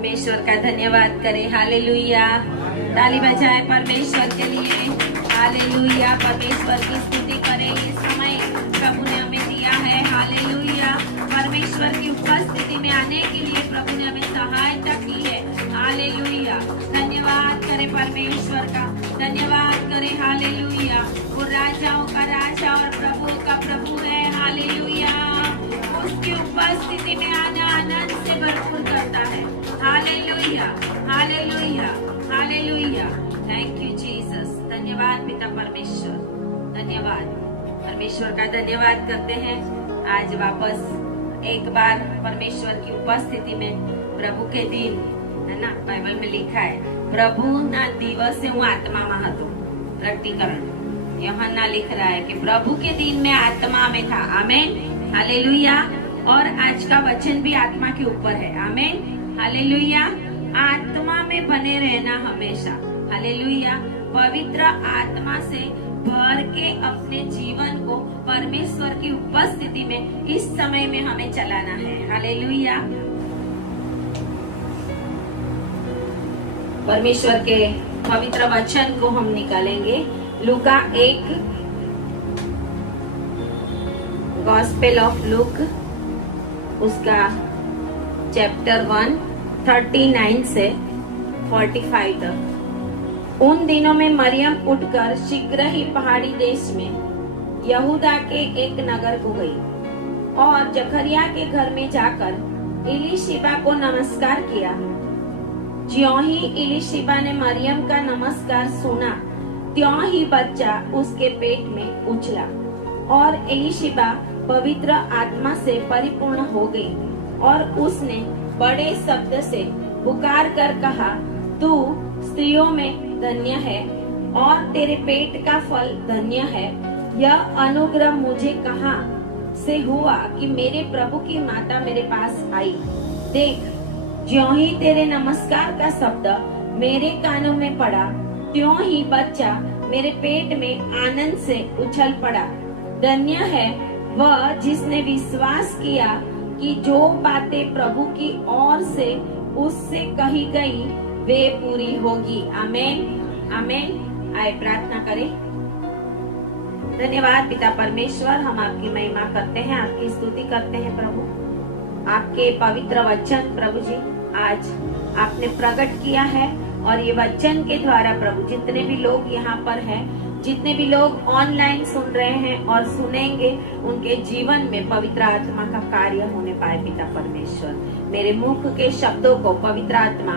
परमेश्वर का धन्यवाद करें। हालेलुया, ताली बजाएं परमेश्वर के लिए। हालेलुया, परमेश्वर की स्तुति करें। ये समय प्रभु ने हमें दिया है। हालेलुया, परमेश्वर की उपस्थिति में आने के लिए प्रभु ने हमें सहायता की है। हालेलुया, धन्यवाद करें परमेश्वर का, धन्यवाद करें। हालेलुया, वो राजाओं का राजा और प्रभुओं का प्रभु है। हालेलुया, उसकी उपस्थिति में आना आनंद से भरपूर करता है। Hallelujah, hallelujah, hallelujah. Thank you Jesus. धन्यवाद पिता परमेश्वर, धन्यवाद। परमेश्वर का धन्यवाद करते हैं। आज वापस एक बार परमेश्वर की उपस्थिति में प्रभु के दिन, है ना, बाइबल में लिखा है प्रभु ना दिवस हूँ आत्मा में हतो। प्रकटीकरण यूहन्ना लिख रहा है कि प्रभु के दिन में आत्मा में था। आमेन, हालेलुया। और आज का वचन भी आत्मा के ऊपर है। आमेन, हालेलुया। आत्मा में बने रहना हमेशा। हालेलुया, पवित्र आत्मा से भर के अपने जीवन को परमेश्वर की उपस्थिति में इस समय में हमें चलाना है। हालेलुया। परमेश्वर के पवित्र वचन को हम निकालेंगे। लूका 1, गॉस्पेल ऑफ लूक, उसका चैप्टर 1 39 से 45 तक। उन दिनों में मरियम उठकर शीघ्र ही पहाड़ी देश में यहूदा के एक नगर को गई और जकरिया के घर में जाकर इलीशिबा को नमस्कार किया। ज्यों ही इलीशिबा ने मरियम का नमस्कार सुना, त्यों ही बच्चा उसके पेट में उछला और इलीशिबा पवित्र आत्मा से परिपूर्ण हो गई और उसने बड़े शब्द से पुकार कर कहा, तू स्त्रियों में धन्य है और तेरे पेट का फल धन्य है। यह अनुग्रह मुझे कहाँ से हुआ कि मेरे प्रभु की माता मेरे पास आई। देख, ज्यों ही तेरे नमस्कार का शब्द मेरे कानों में पड़ा, त्यों ही बच्चा मेरे पेट में आनंद से उछल पड़ा। धन्य है वह जिसने विश्वास किया कि जो बातें प्रभु की ओर से उससे कही गई वे पूरी होगी। आमेन, आमेन। आए प्रार्थना करें। धन्यवाद पिता परमेश्वर, हम आपकी महिमा करते हैं, आपकी स्तुति करते हैं प्रभु। आपके पवित्र वचन प्रभु जी आज आपने प्रकट किया है और ये वचन के द्वारा प्रभु जितने भी लोग यहाँ पर हैं, जितने भी लोग ऑनलाइन सुन रहे हैं और सुनेंगे, उनके जीवन में पवित्र आत्मा का कार्य होने पाए पिता परमेश्वर। मेरे मुख के शब्दों को पवित्र आत्मा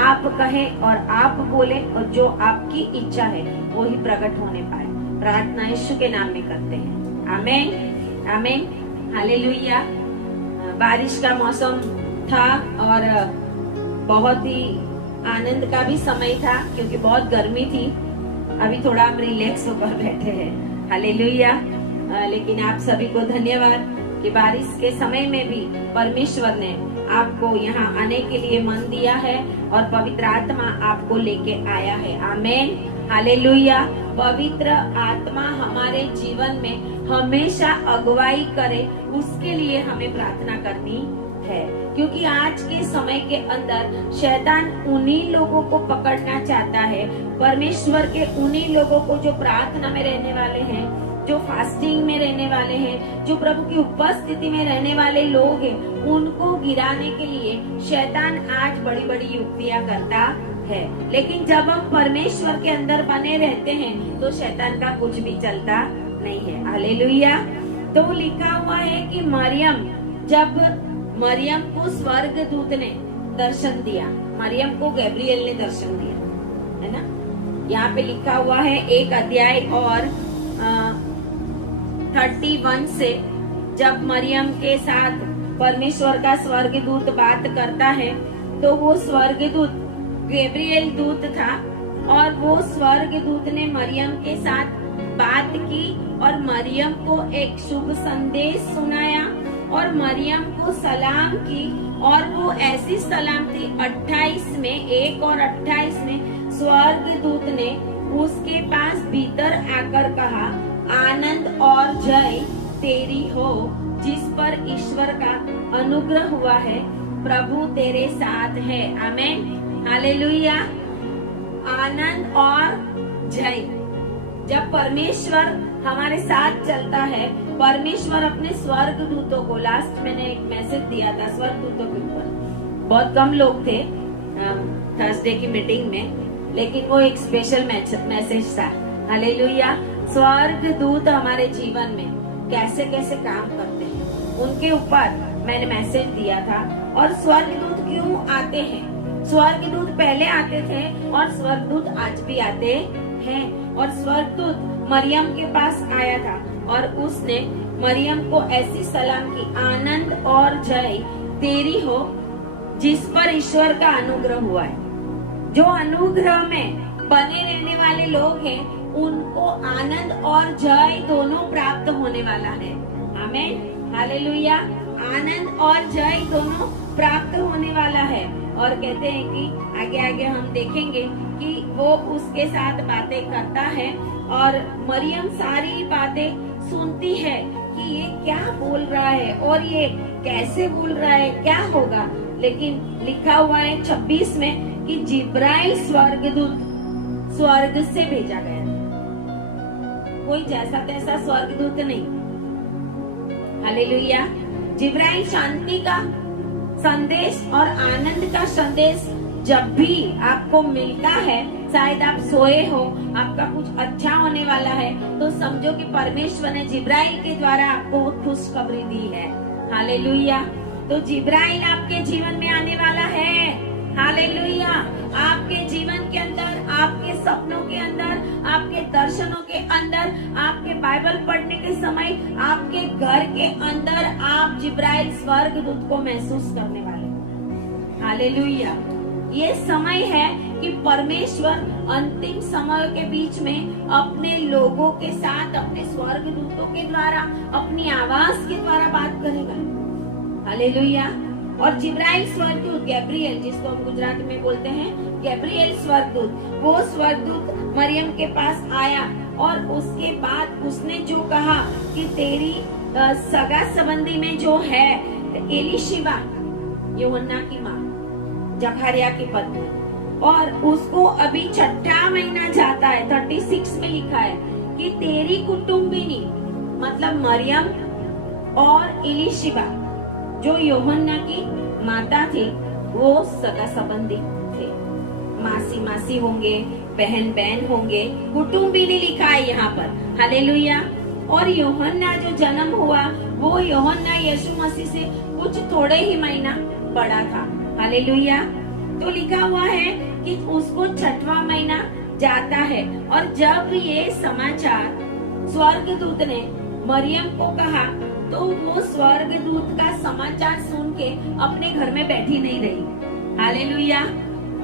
आप कहे और आप बोले और जो आपकी इच्छा है वो ही प्रकट होने पाए। प्रार्थना यीशु के नाम में करते हैं। आमेन, आमेन, हालेलुया। बारिश का मौसम था और बहुत ही आनंद का भी समय था क्योंकि बहुत गर्मी थी। अभी थोड़ा हम रिलैक्स होकर बैठे हैं। हालेलुया। लेकिन आप सभी को धन्यवाद कि बारिश के समय में भी परमेश्वर ने आपको यहाँ आने के लिए मन दिया है और पवित्र आत्मा आपको लेके आया है। आमेन, हालेलुया। पवित्र आत्मा हमारे जीवन में हमेशा अगुवाई करे, उसके लिए हमें प्रार्थना करनी है क्योंकि आज के समय के अंदर शैतान उन्हीं लोगों को पकड़ना चाहता है। परमेश्वर के उन्हीं लोगों को जो प्रार्थना में रहने वाले हैं, जो फास्टिंग में रहने वाले हैं, जो प्रभु की उपस्थिति में रहने वाले लोग हैं, उनको गिराने के लिए शैतान आज बड़ी बड़ी युक्तियां करता है। लेकिन जब हम परमेश्वर के अंदर बने रहते हैं तो शैतान का कुछ भी चलता नहीं है। हालेलुया। तो लिखा हुआ है कि मरियम को स्वर्ग दूत ने दर्शन दिया। मरियम को गैब्रियल ने दर्शन दिया, है ना। यहाँ पे लिखा हुआ है एक अध्याय और 31 से, जब मरियम के साथ परमेश्वर का स्वर्गदूत बात करता है तो वो स्वर्गदूत गैब्रियल दूत था और वो स्वर्गदूत ने मरियम के साथ बात की और मरियम को एक शुभ संदेश सुनाया और मरियम को सलाम की। और वो ऐसी सलाम थी 28 में 1 और 28 में स्वर्गदूत ने उसके पास भीतर आकर कहा, आनंद और जय तेरी हो जिस पर ईश्वर का अनुग्रह हुआ है। प्रभु तेरे साथ है। आमेन, हालेलुया। आनंद और जय। जब परमेश्वर हमारे साथ चलता है, परमेश्वर अपने स्वर्ग दूतों को, लास्ट मैंने एक मैसेज दिया था स्वर्ग दूतों के ऊपर, बहुत कम लोग थे थर्सडे की मीटिंग में, लेकिन वो एक स्पेशल मैसेज था। हालेलुया। स्वर्ग दूत हमारे जीवन में कैसे कैसे काम करते हैं, उनके ऊपर मैंने मैसेज दिया था। और स्वर्गदूत क्यों आते हैं? स्वर्गदूत पहले आते थे और स्वर्गदूत आज भी आते हैं। और स्वर्गदूत मरियम के पास आया था और उसने मरियम को ऐसी सलाम की, आनंद और जय तेरी हो जिस पर ईश्वर का अनुग्रह हुआ है। जो अनुग्रह में बने रहने वाले लोग हैं, उनको आनंद और जय दोनों प्राप्त होने वाला है। आमेन, हालेलुया। आनंद और जय दोनों प्राप्त होने वाला है। और कहते हैं कि आगे आगे हम देखेंगे कि वो उसके साथ बातें करता है और मरियम सारी बातें सुनती है कि ये क्या बोल रहा है और ये कैसे बोल रहा है, क्या होगा। लेकिन लिखा हुआ है 26 में कि जिब्राइल स्वर्गदूत स्वर्ग से भेजा गया, कोई जैसा तैसा स्वर्गदूत नहीं। हालेलुया। जिब्राइल शांति का संदेश और आनंद का संदेश जब भी आपको मिलता है, शायद आप सोए हो, आपका कुछ अच्छा होने वाला है, तो समझो कि परमेश्वर ने जिब्राइल के द्वारा आपको खुशखबरी दी है। हालेलुया। तो जिब्राइल आपके जीवन में आने वाला है। हालेलुया। आपके जीवन के अंदर, आपके सपनों के अंदर, आपके दर्शनों के अंदर, आपके बाइबल पढ़ने के समय, आपके घर के अंदर आप जिब्राइल स्वर्गदूत को महसूस करने वाले हैं। हालेलुया। ये समय है कि परमेश्वर अंतिम समय के बीच में अपने लोगों के साथ, अपने स्वर्गदूतों के द्वारा, अपनी आवाज के द्वारा बात करेगा। हालेलुया। और जिब्राइल स्वर्गदूत, गैब्रिएल जिसको हम गुजराती में बोलते हैं गैब्रिएल स्वर्गदूत, वो स्वर्गदूत मरियम के पास आया और उसके बाद उसने जो कहा कि तेरी सगा संबंधी में जो है एलिशिबा, यूहन्ना की माँ, जकरिया की पत्नी, और उसको अभी 6वां महीना जाता है। 36 में लिखा है कि तेरी कुटुंबिनी, मतलब मरियम और एलिशिबा जो यूहन्ना की माता थी, वो सगा संबंधी थे, मासी मासी होंगे, बहन बहन होंगे, कुटुंबिनी लिखा है यहाँ पर। हालेलुया। और यूहन्ना जो जन्म हुआ, वो यूहन्ना यीशु मसीह से कुछ थोड़े ही महीना बड़ा था। हालेलुया। तो लिखा हुआ है कि उसको 6वां महीना जाता है। और जब ये समाचार स्वर्गदूत ने मरियम को कहा, तो वो स्वर्गदूत का समाचार सुन के अपने घर में बैठी नहीं रही। हालेलुया।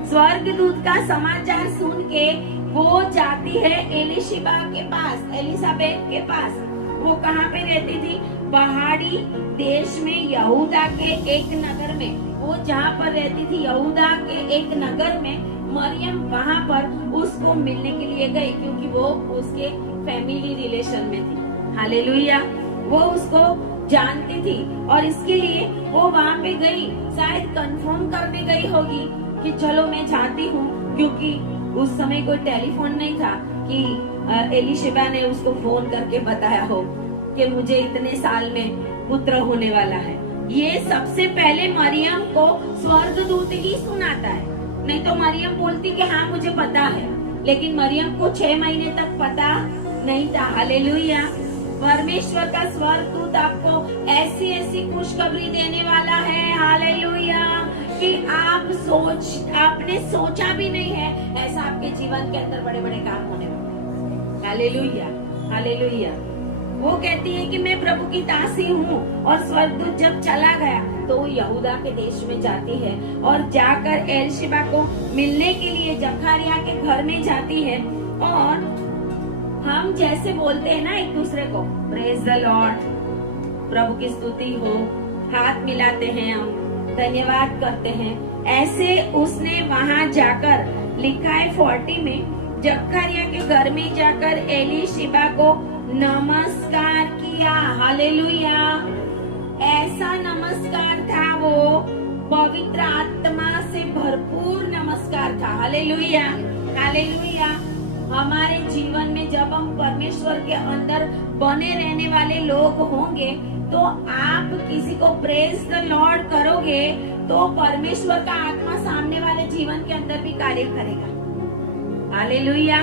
स्वर्गदूत का समाचार सुन के वो जाती है एलिशिबा के पास, एलिसाबेथ के पास। वो कहाँ पे रहती थी? पहाड़ी देश में, यहूदा के एक नगर में। वो जहाँ पर रहती थी, यहूदा के एक नगर में, मरियम वहाँ पर उसको मिलने के लिए गई, क्योंकि वो उसके फैमिली रिलेशन में थी। हालेलुया। वो उसको जानती थी और इसके लिए वो वहाँ पे गई, शायद कंफर्म करने गई होगी कि चलो मैं जाती हूँ, क्योंकि उस समय कोई टेलीफोन नहीं था कि एलिशिबा ने उसको फोन करके बताया हो कि मुझे इतने साल में पुत्र होने वाला है। ये सबसे पहले मरियम को स्वर्गदूत ही सुनाता है, नहीं तो मरियम बोलती कि हाँ मुझे पता है, लेकिन मरियम को 6 महीने तक पता नहीं था। हालेलुया। परमेश्वर का स्वर्गदूत आपको ऐसी ऐसी खुशखबरी देने वाला है। हालेलुया। कि आपने सोचा भी नहीं है, ऐसा आपके जीवन के अंदर बड़े बड़े काम होने वाले। हालेलुया। हालेलुया। वो कहती है कि मैं प्रभु की दासी हूँ। और स्वर्गदूत जब चला गया तो वो यहूदा के देश में जाती है और जाकर एलिशिबा को मिलने के लिए जकरिया के घर में जाती है। और हम जैसे बोलते हैं ना एक दूसरे को, प्रेज द लॉर्ड, प्रभु की स्तुति हो, हाथ मिलाते हैं, हम धन्यवाद करते हैं, ऐसे उसने वहां जाकर, लिखा है 40 में, जकरिया के घर में जाकर एलिशिबा को नमस्कार किया। हालेलुया। ऐसा नमस्कार था वो पवित्र आत्मा से भरपूर नमस्कार था। Hallelujah, hallelujah. हमारे जीवन में जब हम परमेश्वर के अंदर बने रहने वाले लोग होंगे तो आप किसी को प्रेज द लॉर्ड करोगे तो परमेश्वर का आत्मा सामने वाले जीवन के अंदर भी कार्य करेगा। हालेलुया।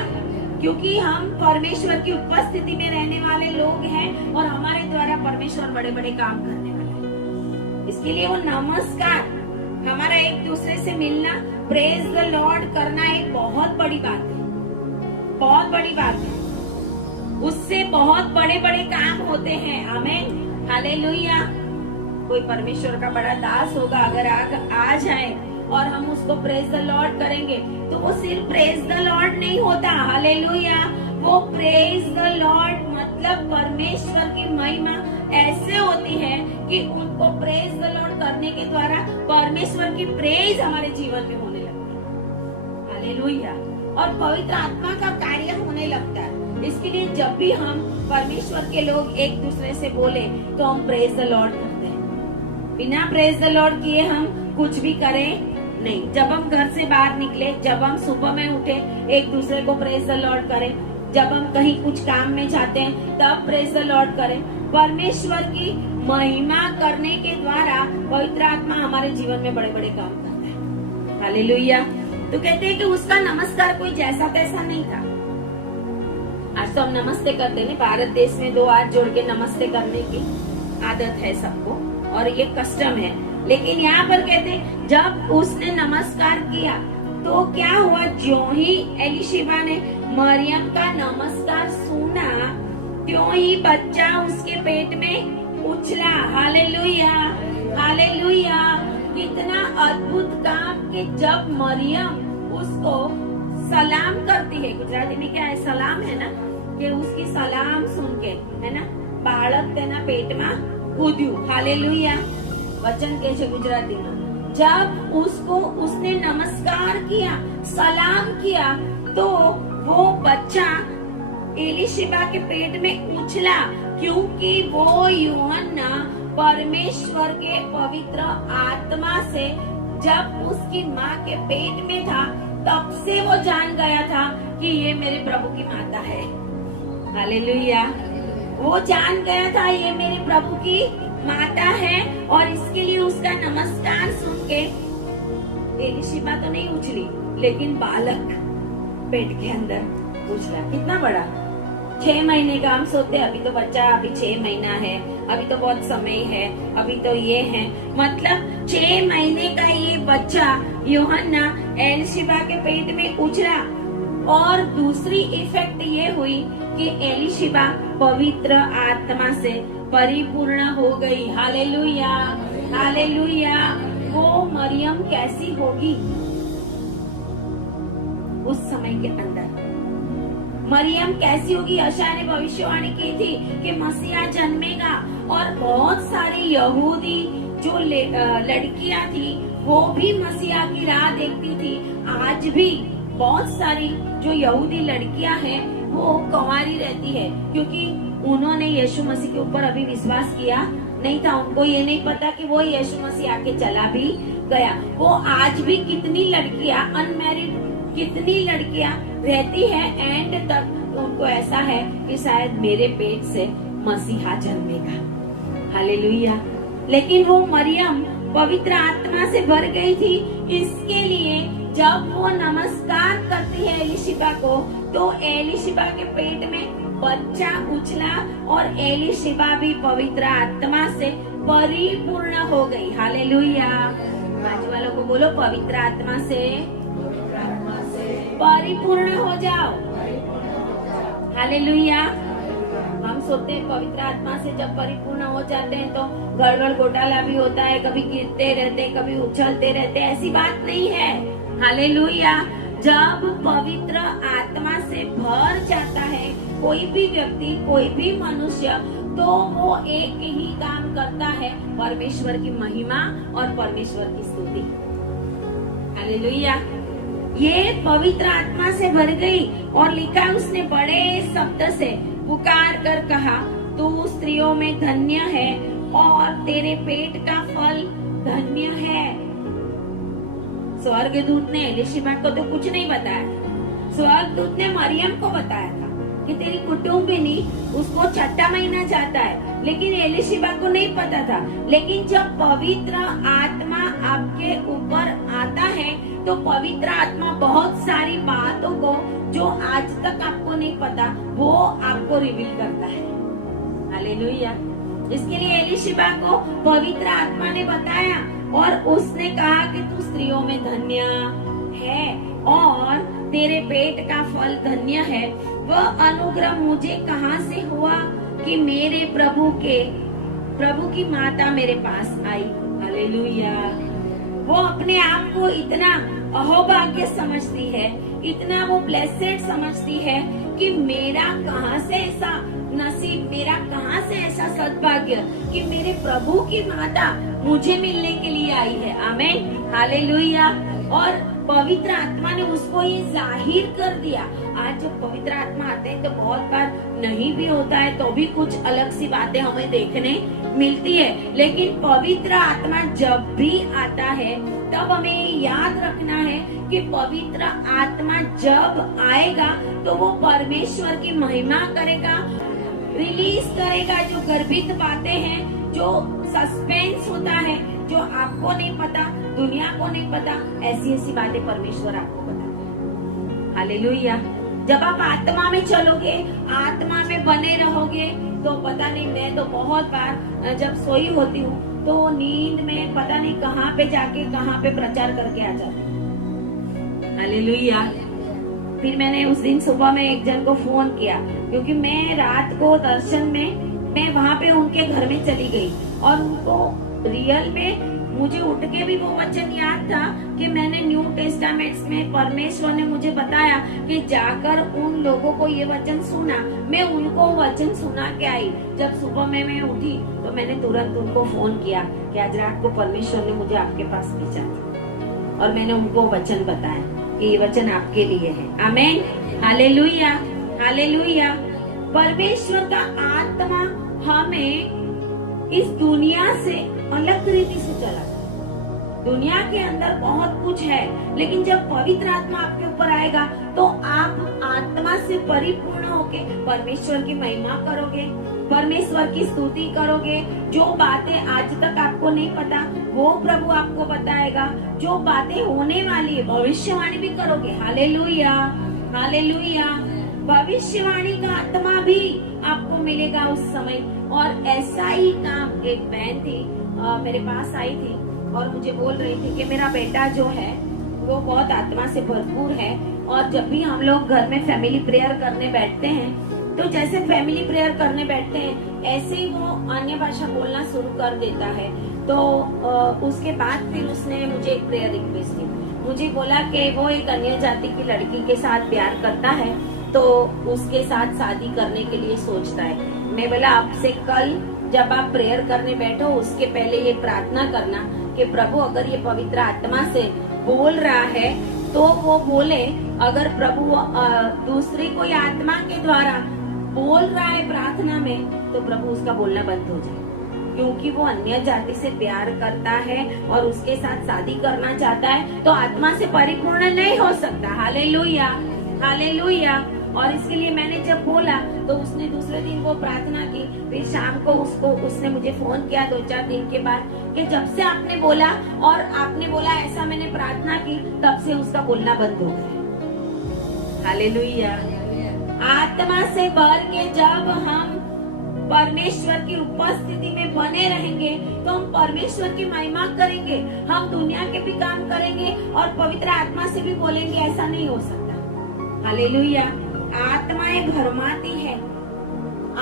क्योंकि हम परमेश्वर की उपस्थिति में रहने वाले लोग हैं और हमारे द्वारा परमेश्वर बड़े बड़े काम करने वाले हैं। इसके लिए वो नमस्कार, हमारा एक दूसरे से मिलना, प्रेज द लॉर्ड करना एक बहुत बड़ी बात है, बहुत बड़ी बात है। उससे बहुत बड़े बड़े काम होते हैं। आमीन, हालेलुया। कोई परमेश्वर का बड़ा दास होगा, अगर आ जाए और हम उसको प्रेज द लॉर्ड करेंगे तो वो सिर्फ प्रेज द लॉर्ड नहीं होता। हालेलुया। वो प्रेज द लॉर्ड मतलब परमेश्वर की महिमा ऐसे होती है कि उनको प्रेज द लॉर्ड करने के द्वारा परमेश्वर की प्रेज हमारे जीवन में होने लगती है। हालेलुया। और पवित्र आत्मा का कार्य होने लगता है। इसके लिए जब भी हम परमेश्वर के लोग एक दूसरे से बोले तो हम प्रेज द लॉर्ड करते हैं। बिना प्रेज द लॉर्ड किए हम कुछ भी करें नहीं। जब हम घर से बाहर निकले, जब हम सुबह में उठे, एक दूसरे को प्रेज द लॉर्ड करें। जब हम कहीं कुछ काम में जाते हैं तब प्रेज द लॉर्ड करें। परमेश्वर की महिमा करने के द्वारा पवित्र आत्मा हमारे जीवन में बड़े बड़े काम करता है। हालेलुया। तो कहते हैं कि उसका नमस्कार कोई जैसा तैसा नहीं था। आज तो हम नमस्ते करते हैं। भारत देश में दो हाथ जोड़ के नमस्ते करने की आदत है सबको और ये कस्टम है। लेकिन यहाँ पर कहते हैं जब उसने नमस्कार किया तो क्या हुआ, ज्यों ही एलीशिबा ने मरियम का नमस्कार सुना त्यों ही बच्चा उसके पेट में उछला। Hallelujah, hallelujah. कितना अद्भुत काम कि जब मरियम उसको सलाम करती है, गुजराती में क्या है, सलाम है ना, कि उसकी सलाम सुन के, है ना, बालक तेना पेट में कूद्યું। हालेलुया। वचन के छे गुजराती में। जब उसको उसने नमस्कार किया, सलाम किया तो वो बच्चा एलीशिबा के पेट में उछला, क्योंकि वो यूहन्ना परमेश्वर के पवित्र आत्मा से जब उसकी माँ के पेट में था तब से वो जान गया था कि ये मेरे प्रभु की माता है। हालेलुया। वो जान गया था ये मेरे प्रभु की माता है और इसके लिए उसका नमस्कार सुन के एलीशिबा तो नहीं उछली लेकिन बालक पेट के अंदर उछला। कितना बड़ा, 6 महीने का। हम सोचते अभी तो बच्चा, अभी 6 महीना है, अभी तो बहुत समय है, अभी तो ये है, मतलब 6 महीने का ये बच्चा यूहन्ना एलीशिबा के पेट में उछला। और दूसरी इफेक्ट ये हुई कि एलीशिबा पवित्र आत्मा से परिपूर्ण हो गई। Hallelujah, hallelujah. वो मरियम कैसी होगी उस समय के अंदर, मरियम कैसी होगी। यशायाह ने भविष्यवाणी की थी कि मसीहा जन्मेगा और बहुत सारी यहूदी जो लड़कियां थी वो भी मसीहा की राह देखती थी। आज भी बहुत सारी जो यहूदी लड़कियां हैं वो कंवारी रहती है क्योंकि उन्होंने यीशु मसीह के ऊपर अभी विश्वास किया नहीं था। उनको ये नहीं पता कि वो यीशु मसीह आके चला भी गया। वो आज भी कितनी लड़कियां अनमैरिड, कितनी लड़कियां रहती है एंड तक तो उनको ऐसा है कि शायद मेरे पेट से मसीहा जन्मेगा। हालेलुया। लेकिन वो मरियम पवित्र आत्मा से भर गई थी। इसके लिए जब वो नमस्कार करती है एलीशिबा को तो एलीशिबा के पेट में बच्चा उछला और एलीशिबा भी पवित्र आत्मा से परिपूर्ण हो गई। हालेलुया। बाजू वालों को बोलो पवित्र आत्मा से परिपूर्ण हो जाओ। हालेलुया। हम सोचते हैं पवित्र आत्मा से जब परिपूर्ण हो जाते हैं तो गड़बड़ घोटाला भी होता है, कभी गिरते रहते, कभी उछलते रहते, ऐसी बात नहीं है। हालेलुया। जब पवित्र आत्मा से भर जाता है कोई भी व्यक्ति, कोई भी मनुष्य, तो वो एक ही काम करता है, परमेश्वर की महिमा और परमेश्वर की स्तुति। हालेलुया। ये पवित्र आत्मा से भर गई और लिखा उसने बड़े शब्द से पुकार कर कहा, तू स्त्रियों में धन्य है और तेरे पेट का फल धन्य है। स्वर्गदूत ने एलिशिबा को तो कुछ नहीं बताया था। स्वर्गदूत ने मरियम को बताया था कि तेरी कुटुंबिनी उसको छठा महीना जाता है, लेकिन एलिशिबा को नहीं पता था। लेकिन जब पवित्र आत्मा आपके ऊपर आता है तो पवित्र आत्मा बहुत सारी बातों को जो आज तक आपको नहीं पता वो आपको रिवील करता है। हालेलुया। इसके लिए एलिशिबा को पवित्र आत्मा ने बताया और उसने कहा कि तू स्त्रियों में धन्य है और तेरे पेट का फल धन्य है। वह अनुग्रह मुझे कहाँ से हुआ कि मेरे प्रभु की माता मेरे पास आई। हालेलुया। वो अपने आप को इतना अहोभाग्य समझती है, इतना वो ब्लेसेड समझती है कि मेरा कहाँ से ऐसा नसीब, मेरा कहाँ से ऐसा सद्भाग्य कि मेरे प्रभु की माता मुझे मिलने के लिए आई है। आमीन। हालेलुया। और पवित्र आत्मा ने उसको ये जाहिर कर दिया। आज जब पवित्र आत्मा आते हैं तो बहुत बार नहीं भी होता है तो भी कुछ अलग सी बातें हमें देखने मिलती है, लेकिन पवित्र आत्मा जब भी आता है तब हमें याद रखना है कि पवित्र आत्मा जब आएगा तो वो परमेश्वर की महिमा करेगा, रिलीज करेगा जो गर्भित बातें हैं, जो सस्पेंस होता है, जो आपको नहीं पता, दुनिया को नहीं पता, ऐसी ऐसी बातें परमेश्वर आपको बताता है। हालेलुया। जब आप आत्मा में चलोगे, आत्मा में बने रहोगे तो पता नहीं, मैं तो बहुत बार जब सोई होती हूँ तो नींद में पता नहीं कहाँ पे जाके कहाँ पे प्रचार करके आ जाती हूँ। हालेलुया। फिर मैंने उस दिन सुबह में एक जन को फोन किया क्योंकि मैं रात को दर्शन में मैं वहाँ पे उनके घर में चली गई और उनको रियल में मुझे उठ के भी वो वचन याद था कि मैंने न्यू टेस्टामेंट्स में परमेश्वर ने मुझे बताया कि जाकर उन लोगों को ये वचन सुना। मैं उनको वचन सुना के आई। जब सुबह में मैं उठी तो मैंने तुरंत उनको फोन किया कि आज रात को परमेश्वर ने मुझे आपके पास भेजा और मैंने उनको वचन बताया कि ये वचन आपके लिए है। आमीन। हालेलुया। हालेलुया। परमेश्वर का आत्मा हमें इस दुनिया से अलग रीति से चलाता है। दुनिया के अंदर बहुत कुछ है, लेकिन जब पवित्र आत्मा आपके ऊपर आएगा तो आप आत्मा से परिपूर्ण होके परमेश्वर की महिमा करोगे, परमेश्वर की स्तुति करोगे। जो बातें आज तक आपको नहीं पता वो प्रभु आपको बताएगा। जो बातें होने वाली है भविष्यवाणी भी करोगे। हालेलुया। हालेलुया। भविष्यवाणी का आत्मा भी आपको मिलेगा उस समय। और ऐसा ही काम एक बहन थी मेरे पास आई थी और मुझे बोल रही थी कि मेरा बेटा जो है वो बहुत आत्मा से भरपूर है और जब भी हम लोग घर में फैमिली प्रेयर करने बैठते हैं तो जैसे फैमिली प्रेयर करने बैठते हैं ऐसे ही वो अन्य भाषा बोलना शुरू कर देता है। तो उसके बाद फिर उसने मुझे एक प्रेयर रिक्वेस्ट की। मुझे बोला कि वो एक अन्य जाति की लड़की के साथ प्यार करता है तो उसके साथ शादी करने के लिए सोचता है। मैं बोला आपसे कल जब आप प्रेयर करने बैठो उसके पहले ये प्रार्थना करना कि प्रभु अगर ये पवित्र आत्मा से बोल रहा है तो वो बोले। अगर प्रभु दूसरी कोई आत्मा के द्वारा बोल रहा है प्रार्थना में तो प्रभु उसका बोलना बंद हो जाए, क्योंकि वो अन्य जाति से प्यार करता है और उसके साथ शादी करना चाहता है तो आत्मा से परिपूर्ण नहीं हो सकता। हालेलुया। हालेलुया। और इसके लिए मैंने जब बोला तो उसने दूसरे दिन वो प्रार्थना की। फिर शाम को उसने मुझे फोन किया 2-4 दिन के बाद कि जब से आपने बोला और आपने बोला ऐसा मैंने प्रार्थना की तब से उसका बोलना बंद हो गया। हालेलुया। आत्मा से भर के जब हम परमेश्वर की उपस्थिति में बने रहेंगे तो हम परमेश्वर की महिमा करेंगे, हम दुनिया के भी काम करेंगे और पवित्र आत्मा से भी बोलेंगे। ऐसा नहीं हो सकता। हालेलुया। आत्माएं भरमाती है,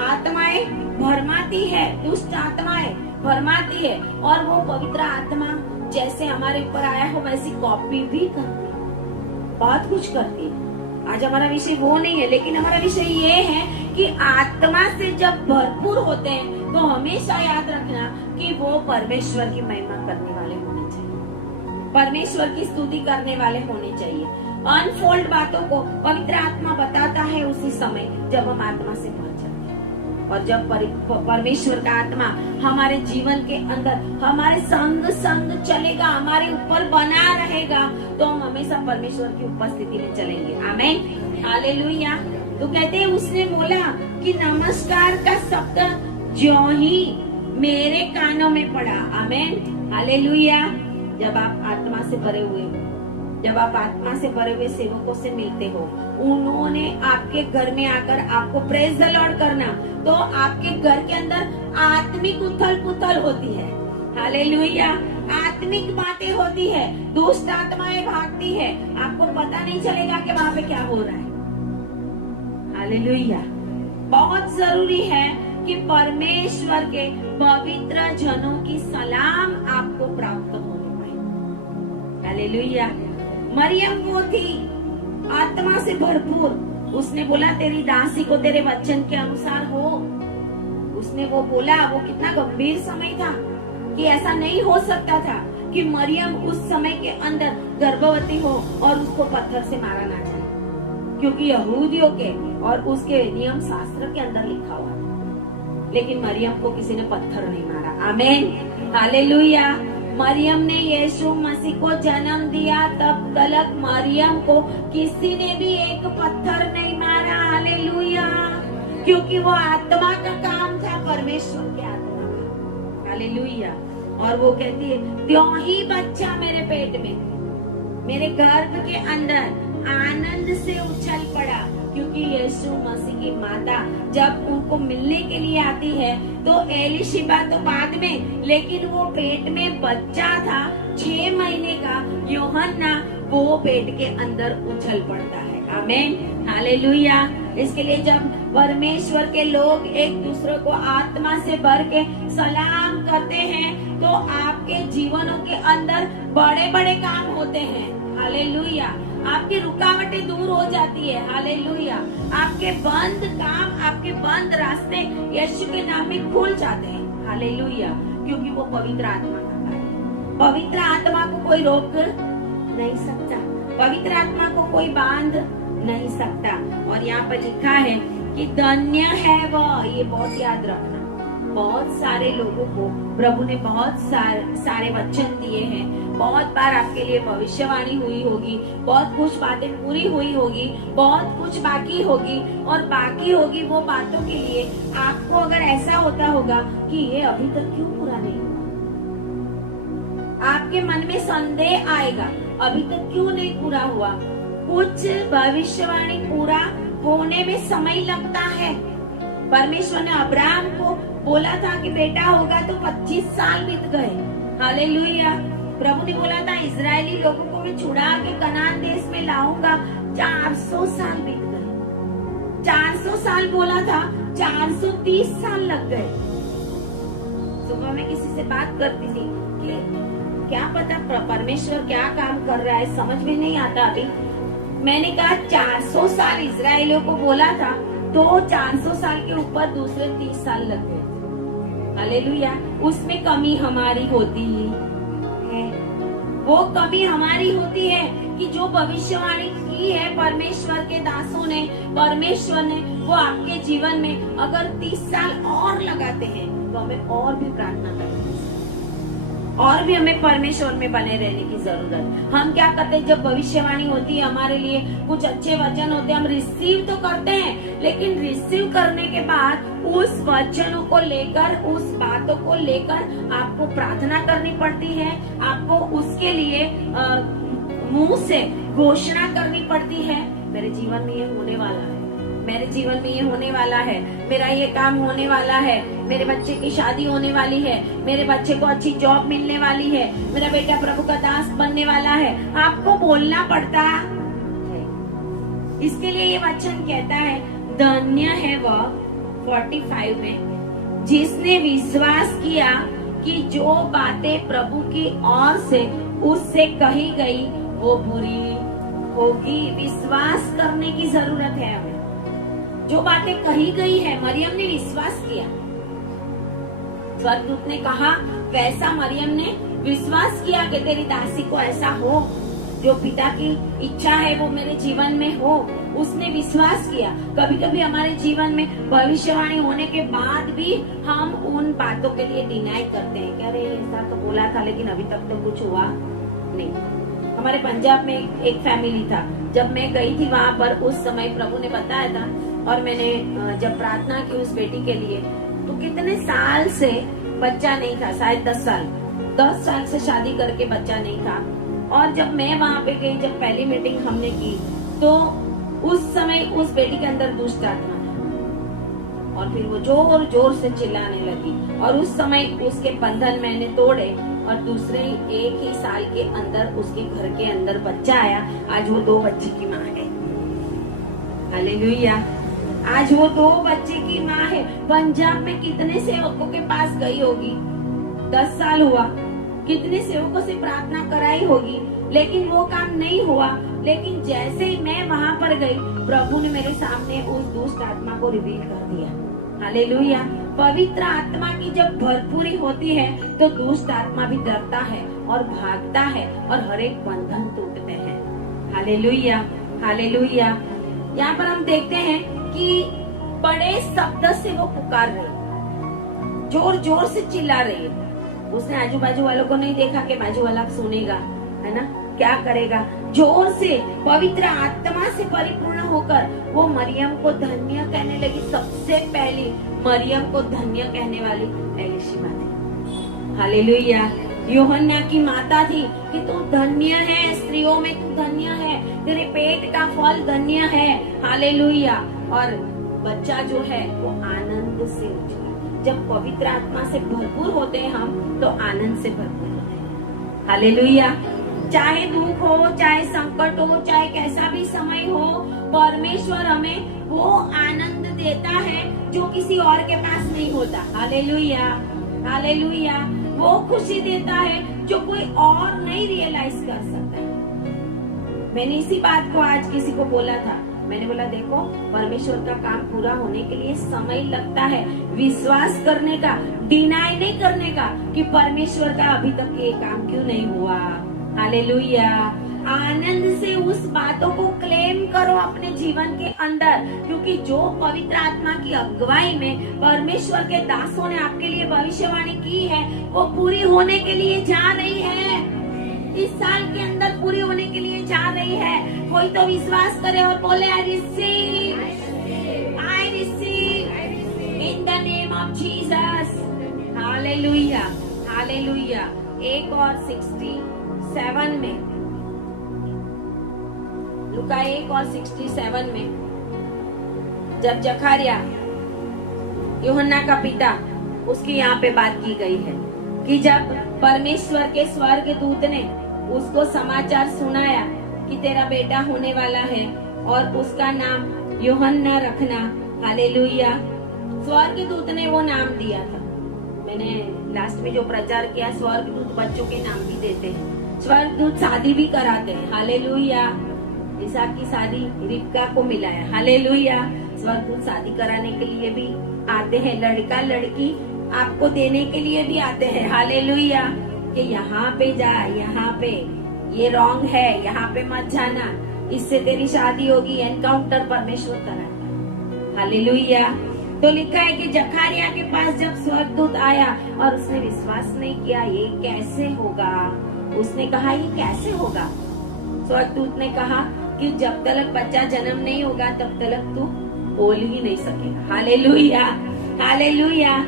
आत्माएं भरमाती है, दुष्ट आत्माएं भरमाती है और वो पवित्र आत्मा जैसे हमारे ऊपर आया हो वैसी कॉपी भी करती है, बहुत कुछ करती है। आज हमारा विषय वो नहीं है, लेकिन हमारा विषय ये है कि आत्मा से जब भरपूर होते हैं तो हमेशा याद रखना कि वो परमेश्वर की महिमा करने वाले होने चाहिए, परमेश्वर की स्तुति करने वाले होने चाहिए। अनफोल्ड बातों को पवित्र आत्मा बताता है उसी समय जब हम आत्मा से भर जाते हैं। और जब परमेश्वर का आत्मा हमारे जीवन के अंदर हमारे संग संग चलेगा, हमारे ऊपर बना रहेगा, तो हम हमेशा परमेश्वर की उपस्थिति में चलेंगे। आमीन, हालेलुया। तो कहते हैं उसने बोला कि नमस्कार का शब्द ज्यों ही मेरे कानों में पड़ा। आमीन, हालेलुया। जब आप आत्मा से भरे हुए हो, जब आप आत्मा से भरे हुए सेवकों से मिलते हो, उन्होंने आपके घर में आकर आपको प्रेज द लॉर्ड करना, तो आपके घर के अंदर आत्मिक उथल पुथल होती है। हालेलुया। आत्मिक बातें होती है, दुष्ट आत्माएं भागती है, आपको पता नहीं चलेगा कि वहाँ पे क्या हो रहा है। हालेलुया। बहुत जरूरी है कि परमेश्वर के पवित्र जनों की सलाम आपको प्राप्त होने पाए। हालेलुया। मरियम वो थी आत्मा से भरपूर, उसने बोला तेरी दासी को तेरे वचन के अनुसार हो। उसने वो बोला, वो कितना गंभीर समय था कि ऐसा नहीं हो सकता था कि मरियम उस समय के अंदर गर्भवती हो और उसको पत्थर से मारा ना जाए, क्योंकि यहूदियों के और उसके नियम शास्त्र के अंदर लिखा हुआ था। लेकिन मरियम को किसी ने पत्थर नहीं मारा। आमीन, हालेलुया। मरियम ने यीशु मसीह को जन्म दिया, तब तक मरियम को किसी ने भी एक पत्थर नहीं मारा। हालेलुया। क्योंकि वो आत्मा का काम था, परमेश्वर के आत्मा का। हालेलुया। और वो कहती है त्यों ही बच्चा मेरे पेट में, मेरे गर्भ के अंदर आनंद से उछल पड़ा। क्योंकि यीशु मसीह की माता जब उनको मिलने के लिए आती है तो एलिशिबा तो बाद में, लेकिन वो पेट में बच्चा था 6 महीने का, यूहन्ना, वो पेट के अंदर उछल पड़ता है। आमीन, हालेलुया। इसके लिए जब परमेश्वर के लोग एक दूसरे को आत्मा से भर के सलाम करते हैं तो आपके जीवनों के अंदर बड़े बड़े काम होते हैं। हालेलुया। आपकी रुकावटें दूर हो जाती है। हालेलुया। आपके बंद काम, आपके बंद रास्ते यीशु के नाम में खुल जाते हैं। हालेलुया। क्योंकि वो पवित्र आत्मा का कार्य है। पवित्र आत्मा को कोई रोक नहीं सकता, पवित्र आत्मा को कोई बांध नहीं सकता। और यहाँ पर लिखा है कि धन्य है वह, ये बहुत याद रखना। बहुत सारे लोगों को प्रभु ने बहुत सारे वचन दिए हैं, बहुत बार आपके लिए भविष्यवाणी हुई होगी, बहुत कुछ बातें पूरी हुई होगी, बहुत कुछ बाकी होगी, और बाकी होगी वो बातों के लिए आपको अगर ऐसा होता होगा कि ये अभी तक क्यों पूरा नहीं हुआ, आपके मन में संदेह आएगा अभी तक क्यों नहीं पूरा हुआ। कुछ भविष्यवाणी पूरा होने में समय लगता है। परमेश्वर ने अब्राहम को बोला था कि बेटा होगा तो 25 साल बीत गए। हालेलुया। प्रभु ने बोला था इजरायली लोगों को मैं छुड़ा के कनान देश में लाऊंगा, 400 साल बीत गए। 400 साल बोला था, 430 साल लग गए। सुबह में किसी से बात करती थी कि क्या पता परमेश्वर क्या काम कर रहा है, समझ में नहीं आता अभी। मैंने कहा 400 साल इजरायलियों को बोला था, तो 400 साल के ऊपर दूसरे 30 साल लग गए। हालेलुया। उसमें कमी हमारी होती है, वो कमी हमारी होती है कि जो भविष्यवाणी की है परमेश्वर के दासों ने, परमेश्वर ने, वो आपके जीवन में अगर 30 साल और लगाते हैं तो हमें और भी प्रार्थना करनी है, और भी हमें परमेश्वर में बने रहने की जरूरत। हम क्या करते हैं, जब भविष्यवाणी होती है हमारे लिए, कुछ अच्छे वचन होते हैं, हम रिसीव तो करते हैं, लेकिन रिसीव करने के बाद उस वचनों को लेकर, उस बातों को लेकर आपको प्रार्थना करनी पड़ती है, आपको उसके लिए मुंह से घोषणा करनी पड़ती है। मेरे जीवन में ये होने वाला है, मेरे जीवन में ये होने वाला है, मेरा ये काम होने वाला है, मेरे बच्चे की शादी होने वाली है, मेरे बच्चे को अच्छी जॉब मिलने वाली है, मेरा बेटा प्रभु का दास बनने वाला है। आपको बोलना पड़ता है। इसके लिए ये वचन कहता है धन्य है वह, 45 में, जिसने विश्वास किया कि जो बातें प्रभु की ओर से उससे कही गई वो बुरी होगी। विश्वास करने की जरूरत है हमें। जो बातें कही गई है, मरियम ने विश्वास किया, स्वर्गदूत ने कहा, वैसा मरियम ने विश्वास किया कि तेरी दासी को ऐसा हो। जो पिता की इच्छा है वो मेरे जीवन में हो, उसने विश्वास किया। कभी कभी हमारे जीवन में भविष्यवाणी होने के बाद भी हम उन बातों के लिए डिनाई करते हैं कि अरे ऐसा तो बोला था लेकिन अभी तक तो कुछ हुआ नहीं। हमारे पंजाब में एक फैमिली था, जब मैं गई थी वहां पर उस समय प्रभु ने बताया था, और मैंने जब प्रार्थना की उस बेटी के लिए, तो कितने साल से बच्चा नहीं था, शायद 10 साल से शादी करके बच्चा नहीं था। और जब मैं वहां पे गई, जब पहली मीटिंग हमने की, तो उस समय उस बेटी के अंदर दुष्ट आत्मा था और फिर वो जोर जोर से चिल्लाने लगी, और उस समय उसके बंधन मैंने तोड़े और दूसरे एक ही साल के अंदर उसके घर के अंदर बच्चा आया। आज वो 2 बच्चे की माँ है। हालेलुया। आज वो 2 बच्चे की माँ है। पंजाब में कितने सेवकों के पास गई होगी, 10 साल हुआ, कितने सेवकों से प्रार्थना कराई होगी, लेकिन वो काम नहीं हुआ। लेकिन जैसे ही मैं वहां पर गई, प्रभु ने मेरे सामने उस दुष्ट आत्मा को रिवील कर दिया। हालेलुया। पवित्र आत्मा की जब भरपूरी होती है तो दुष्ट आत्मा भी डरता है और भागता है और हर एक बंधन टूटते हैं। Hallelujah, hallelujah. यहाँ पर हम देखते हैं कि बड़े शब्द से वो पुकार रहे, जोर जोर से चिल्ला रही है। उसने आजू बाजू वालों को नहीं देखा कि बाजू वाला सुनेगा, है ना, क्या करेगा। जोर से पवित्र आत्मा से परिपूर्ण होकर वो मरियम को धन्य कहने लगी। सबसे पहली मरियम को धन्य कहने वाली एलिशिबा थी। हालेलुया। यूहन्ना की माता थी कि तू धन्य है, स्त्रियों में तू धन्य है, तेरे पेट का फल धन्य है। हालेलुया। और बच्चा जो है वो आनंद से उठा। जब पवित्र आत्मा से भरपूर होते हैं हम, तो आनंद से भरपूर होते हैं। हालेलुया। चाहे दुख हो, चाहे संकट हो, चाहे कैसा भी समय हो, परमेश्वर हमें वो आनंद देता है जो किसी और के पास नहीं होता। Hallelujah, hallelujah. वो खुशी देता है जो कोई और नहीं रियलाइज कर सकता है। मैंने इसी बात को आज किसी को बोला था। मैंने बोला देखो, परमेश्वर का काम पूरा होने के लिए समय लगता है। विश्वास करने का, डिनाई नहीं करने का कि परमेश्वर का अभी तक ये काम क्यों नहीं हुआ। हालेलुया। आनंद से उस बातों को क्लेम करो अपने जीवन के अंदर, क्योंकि जो पवित्र आत्मा की अगुवाई में परमेश्वर के दासों ने आपके लिए भविष्यवाणी की है, वो पूरी होने के लिए जा रही है। इस साल के अंदर पूरी होने के लिए जा रही है। कोई तो विश्वास करे और बोले I receive in the name of Jesus. Hallelujah, hallelujah. 1 और 67 में, लुका 1 और 67 में, जब जखारिया यूहन्ना का पिता, उसकी यहाँ पे बात की गई है कि जब परमेश्वर के स्वर्ग दूत ने उसको समाचार सुनाया कि तेरा बेटा होने वाला है और उसका नाम यूहन्ना रखना। हालेलुया। स्वर्गदूत ने वो नाम दिया था। मैंने लास्ट में जो प्रचार किया, स्वर्गदूत बच्चों के नाम भी देते हैं, स्वर्गदूत शादी भी कराते हैं। हालेलुया। इसहाक की शादी रिबका को मिला है। हालेलुया। स्वर्गदूत शादी कराने के लिए भी आते हैं, लड़का लड़की आपको देने के लिए भी आते हैं। हालेलुया। कि यहाँ पे जा, यहाँ पे ये रॉन्ग है, यहाँ पे मत जाना, इससे तेरी शादी होगी। एनकाउंटर परमेश्वर कराता। हालेलुया। तो लिखा है कि जखारिया के पास जब स्वर्गदूत आया और उसने विश्वास नहीं किया, ये कैसे होगा। उसने कहा ये कैसे होगा। स्वर्गदूत ने कहा कि जब तक बच्चा जन्म नहीं होगा तब तक तू बोल ही नहीं सकेगा। Hallelujah, hallelujah.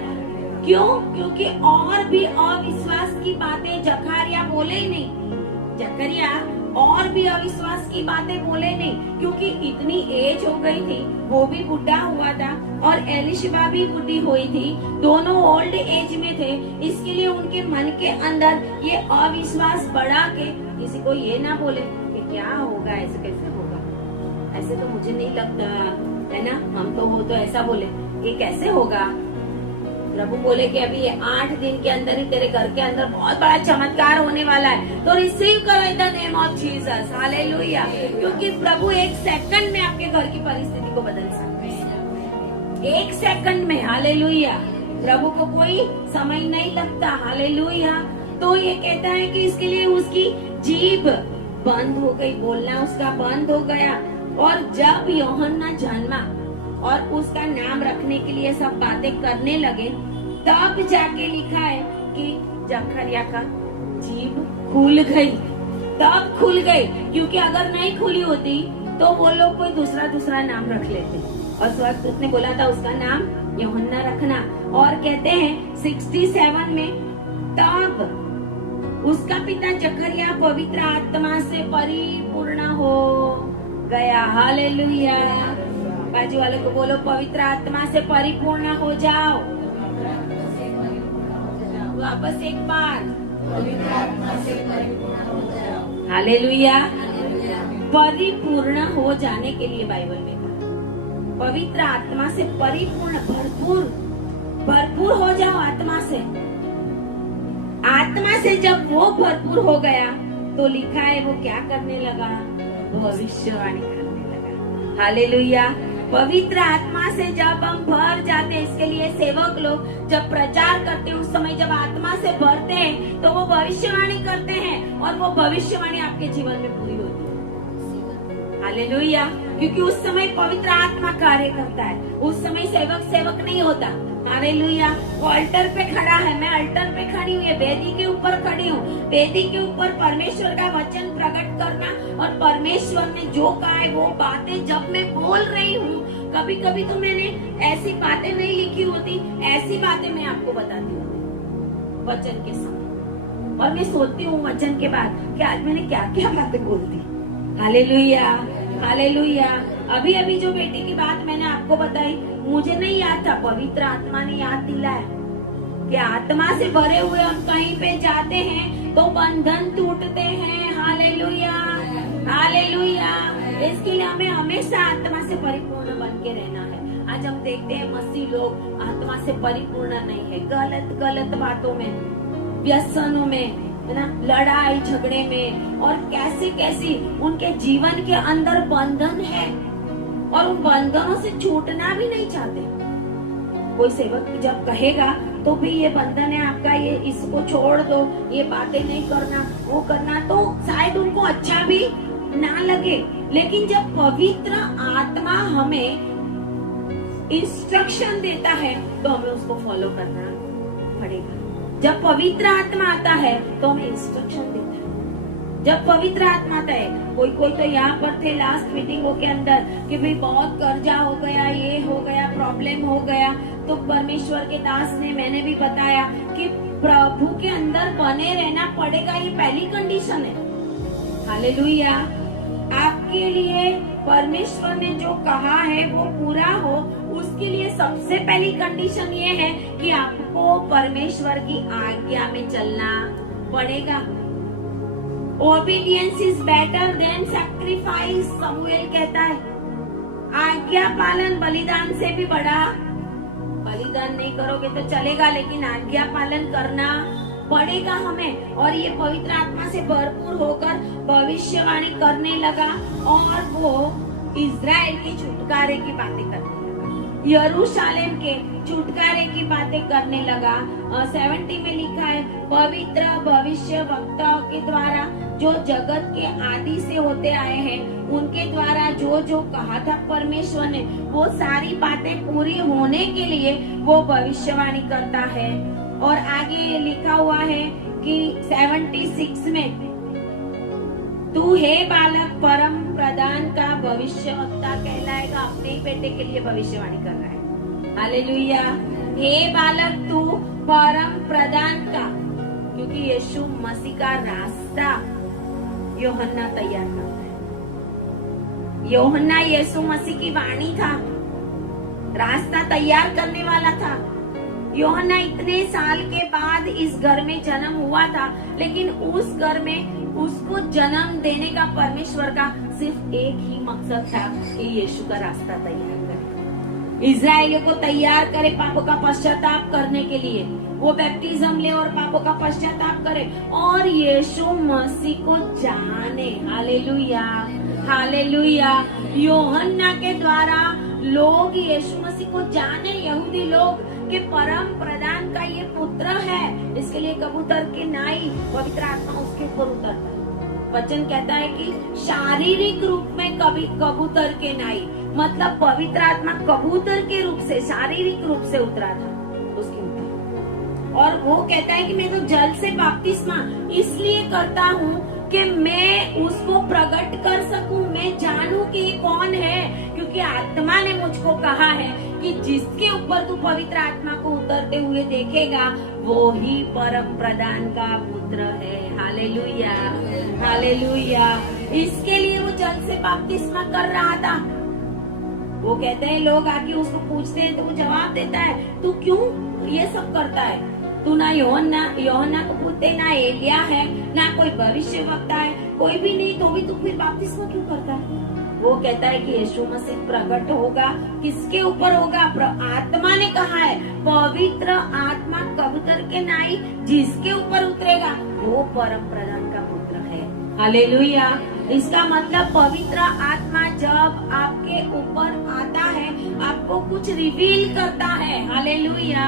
क्यों? क्योंकि और भी अविश्वास की बातें जखारिया बोले ही नहीं। जकरिया और भी अविश्वास की बातें बोले नहीं, क्योंकि इतनी एज हो गई थी, वो भी बुढ़ा हुआ था और एलिशिबा भी बुढ़ी हुई थी, दोनों ओल्ड एज में थे। इसके लिए उनके मन के अंदर ये अविश्वास बढ़ा के किसी को ये ना बोले कि क्या होगा, ऐसे कैसे होगा, ऐसे तो मुझे नहीं लगता, है ना, हम तो वो तो ऐसा बोले, ये कैसे होगा। प्रभु बोले कि अभी ये 8 दिन के अंदर ही तेरे घर के अंदर बहुत बड़ा चमत्कार होने वाला है, तो रिसीव करो in the name of Jesus. Hallelujah. क्योंकि प्रभु 1 सेकंड में आपके घर की परिस्थिति को बदल सकते हैं, 1 सेकंड में। हालेलुया। प्रभु को कोई समय नहीं लगता। हालेलुया। तो ये कहता है कि इसके लिए उसकी जीभ बंद हो गई, बोलना उसका बंद हो गया। और जब यूहन्ना जन्मा और उसका नाम रखने के लिए सब बातें करने लगे, तब जाके लिखा है कि जकरिया का जीभ खुल गई, तब खुल गई। क्योंकि अगर नहीं खुली होती तो वो लोग कोई दूसरा नाम रख लेते। और स्वर्गदूत ने बोला था उसका नाम यूहन्ना रखना। और कहते हैं 67 में तब उसका पिता जकरिया पवित्र आत्मा से परिपूर्ण हो गया। हालेलुया। बाजू वाले को बोलो, पवित्र आत्मा से परिपूर्ण हो जाओ। वापस एक बार, पवित्र आत्मा से परिपूर्ण हो जाओ। हालेलुया। परिपूर्ण हो जाने के लिए बाइबल में कहा, पवित्र आत्मा से परिपूर्ण, भरपूर हो जाओ आत्मा से। आत्मा से जब वो भरपूर हो गया तो लिखा है वो क्या करने लगा? भविष्यवाणी करने लगा। हालेलुया। पवित्र आत्मा से जब हम भर जाते हैं, इसके लिए सेवक लोग जब प्रचार करते हैं उस समय जब आत्मा से भरते हैं तो वो भविष्यवाणी करते हैं और वो भविष्यवाणी आपके जीवन में पूरी होती है। हालेलुया। क्योंकि उस समय पवित्र आत्मा कार्य करता है, उस समय सेवक नहीं होता। हालेलुया। वो अल्टर पे खड़ा है, मैं अल्टर पे खड़ी हूँ, ये वेदी के ऊपर खड़ी हूँ। वेदी के ऊपर परमेश्वर का वचन प्रकट करना, और परमेश्वर ने जो कहा है वो बातें जब मैं बोल रही हूँ, कभी कभी तो मैंने ऐसी बातें नहीं लिखी होती, ऐसी बातें मैं आपको बताती हूँ वचन के समय। और मैं सोचती हूँ वचन के बाद कि आज मैंने क्या क्या बातें बोल दी। Hallelujah, hallelujah. अभी जो बेटी की बात मैंने आपको बताई, मुझे नहीं याद था, पवित्र आत्मा ने याद दिलाया कि आत्मा से भरे हुए हम कहीं पे जाते हैं तो बंधन टूटते हैं। Hallelujah, hallelujah. इसके लिए हमें हमेशा आत्मा से परिपूर्ण बन के रहना है। आज हम देखते हैं मसीह लोग आत्मा से परिपूर्ण नहीं है, गलत बातों में, व्यसनों में, है ना, लड़ाई झगड़े में, और कैसी उनके जीवन के अंदर बंधन है और उन बंधनों से छूटना भी नहीं चाहते। कोई सेवक जब कहेगा तो भी ये बंधन है आपका, ये इसको छोड़ दो, ये बातें नहीं करना, वो करना, तो शायद उनको अच्छा भी ना लगे। लेकिन जब पवित्र आत्मा हमें इंस्ट्रक्शन देता है तो हमें उसको फॉलो करना पड़ेगा। जब पवित्र आत्मा आता है तो हमें इंस्ट्रक्शन देता है। जब पवित्र आत्मा आता है, कोई तो यहाँ पर थे लास्ट मीटिंगों के अंदर कि भाई बहुत कर्जा हो गया, ये हो गया, प्रॉब्लम हो गया, तो परमेश्वर के दास ने, मैंने भी बताया कि प्रभु के अंदर बने रहना पड़ेगा, ये पहली कंडीशन है। हालेलुया। आपके लिए परमेश्वर ने जो कहा है वो पूरा हो, उसके लिए सबसे पहली कंडीशन ये है कि आपको परमेश्वर की आज्ञा में चलना पड़ेगा। Obedience is better than sacrifice, Samuel कहता है। आज्ञा पालन बलिदान से भी बड़ा। बलिदान नहीं करोगे तो चलेगा, लेकिन आज्ञा पालन करना पड़ेगा हमें। और ये पवित्र आत्मा से भरपूर होकर भविष्यवाणी करने लगा और वो इजराइल के छुटकारे की बातें करने लगा, यरूशलेम के छुटकारे की बातें करने लगा। 70 में लिखा है, पवित्र भविष्य वक्ताओं के द्वारा जो जगत के आदि से होते आए हैं, उनके द्वारा जो जो कहा था परमेश्वर ने, वो सारी बातें पूरी होने के लिए वो भविष्यवाणी करता है। और आगे लिखा हुआ है कि 76 में, तू हे बालक परम प्रधान का भविष्यवक्ता कहलाएगा। अपने ही बेटे के लिए भविष्यवाणी कर रहा है। हालेलुया। हे बालक तू परम प्रधान का, क्योंकि यीशु मसीह का रास्ता यूहन्ना तैयार करता है। यूहन्ना यीशु मसीह की वाणी था, रास्ता तैयार करने वाला था। यूहन्ना इतने साल के बाद इस घर में जन्म हुआ था, लेकिन उस घर में उसको जन्म देने का परमेश्वर का सिर्फ एक ही मकसद था कि यीशु का रास्ता तैयार करे, इजराइलियों को तैयार करे पापों का पश्चाताप करने के लिए। वो बैप्टिज्म ले और पापों का पश्चाताप करे और यीशु मसीह को जाने। Hallelujah, hallelujah. यूहन्ना के द्वारा लोग यीशु मसीह को जाने, यहूदी लोग कि परम प्रधान का ये पुत्र है। इसके लिए कबूतर के नाई पवित्र आत्मा उसके ऊपर उतरता है वचन कहता है कि शारीरिक रूप में कभी कबूतर के नाई, मतलब पवित्र आत्मा कबूतर के रूप से, शारीरिक रूप से उतरा था उसके ऊपर। और वो कहता है कि मैं तो जल से बपतिस्मा इसलिए करता हूँ कि मैं उसको प्रकट कर सकूं, मैं जानूं कि ये कौन है, क्योंकि आत्मा ने मुझको कहा है कि जिसके ऊपर तू पवित्र आत्मा को उतरते हुए देखेगा वो ही परम प्रधान का पुत्र है। Hallelujah, hallelujah. इसके लिए वो जल से बपतिस्मा कर रहा था। वो कहते हैं, लोग आके उसको पूछते हैं तो वो जवाब देता है, तू क्यों ये सब करता है? तू ना यूहन्ना को पूछते, ना एलिया है, ना कोई भविष्यवक्ता है, कोई भी नहीं, तो भी तू फिर बपतिस्मा क्यों करता है? वो कहता है कि यीशु मसीह प्रकट होगा, किसके ऊपर होगा? आत्मा ने कहा है, पवित्र आत्मा कबूतर के नाई जिसके ऊपर उतरेगा वो परम प्रधान का पुत्र है। हालेलुया। इसका मतलब पवित्र आत्मा जब आपके ऊपर आता है आपको कुछ रिवील करता है। हालेलुया।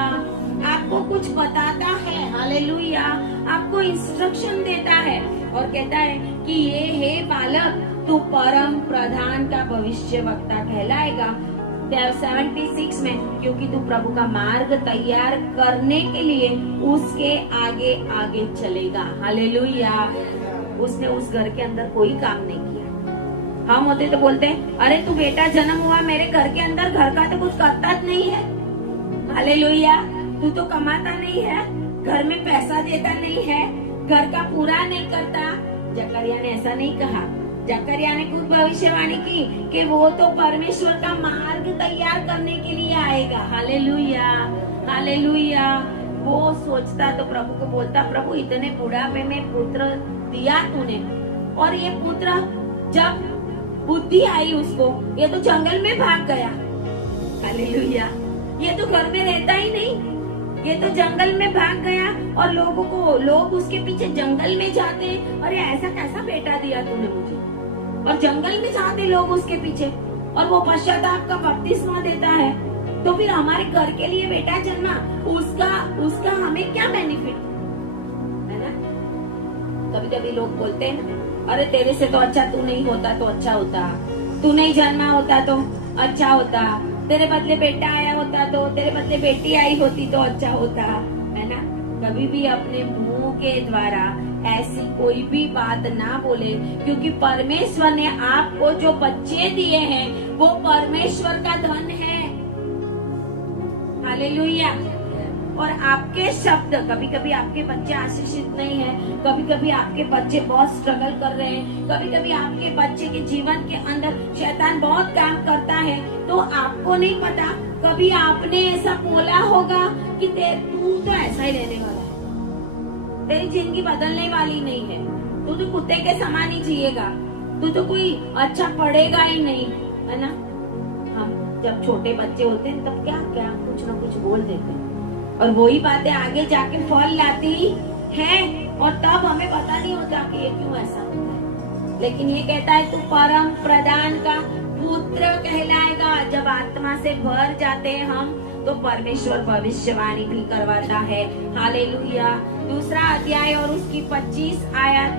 आपको कुछ बताता है। हालेलुया। आपको इंस्ट्रक्शन देता है और कहता है कि ये हे बालक, तू परम प्रधान का भविष्य वक्ता कहलाएगा। 76 में, क्योंकि तू प्रभु का मार्ग तैयार करने के लिए उसके आगे आगे चलेगा। हालेलुया। उसने उस घर के अंदर कोई काम नहीं किया। हम होते तो बोलते हैं, अरे तू बेटा जन्म हुआ मेरे घर के अंदर, घर का तो कुछ करता नहीं है। हालेलुया। तू तो कमाता नहीं है, घर में पैसा देता नहीं है, घर का पूरा नहीं करता। जकरिया ने ऐसा नहीं कहा। जकरिया ने खुद भविष्यवाणी की कि वो तो परमेश्वर का मार्ग तैयार करने के लिए आएगा। Hallelujah, hallelujah. वो सोचता तो प्रभु को बोलता, प्रभु इतने बुढ़ापे में पुत्र दिया तूने, और ये पुत्र जब बुद्धि आई उसको, ये तो जंगल में भाग गया। हालेलुया। ये तो घर में रहता ही नहीं, ये तो जंगल में भाग गया, और लोग उसके पीछे जंगल में जाते। अरे ऐसा कैसा बेटा दिया तूने मुझे, और जंगल में जाते लोग उसके पीछे, और वो पश्चाताप का बपतिस्मा देता है। तो फिर हमारे घर के लिए बेटा जन्मा, उसका हमें क्या बेनिफिट है ना? कभी कभी लोग बोलते हैं ना, अरे तेरे से तो अच्छा तू नहीं होता तो अच्छा होता, तू नहीं जन्मा होता तो अच्छा होता, तेरे बदले बेटा आया होता तो, तेरे बदले बेटी आई होती तो अच्छा होता, है ना? कभी भी अपने मुंह के द्वारा ऐसी कोई भी बात ना बोले, क्योंकि परमेश्वर ने आपको जो बच्चे दिए हैं वो परमेश्वर का धन है। हालेलुया। और आपके शब्द, कभी कभी आपके बच्चे आशीषित नहीं है, कभी कभी आपके बच्चे बहुत स्ट्रगल कर रहे हैं, कभी कभी आपके बच्चे के जीवन के अंदर शैतान बहुत काम करता है, तो आपको नहीं पता, कभी आपने ऐसा बोला होगा कि तू तो ऐसा ही रहने वाला है, तेरी जिंदगी बदलने वाली नहीं है, तू तो कुत्ते के समान ही जिएगा, तू तो कोई अच्छा पढ़ेगा ही नहीं, है ना? हम जब छोटे बच्चे होते हैं तब क्या क्या कुछ ना कुछ बोल देते हैं, और वही बातें आगे जाके फल लाती है, और तब हमें पता नहीं होता कि ये क्यों ऐसा होता है। लेकिन ये कहता है तू परम प्रधान का पुत्र कहलाएगा। जब आत्मा से भर जाते हैं हम, तो परमेश्वर भविष्यवाणी भी करवाता है। हालेलुया। दूसरा अध्याय और उसकी 25 आयत,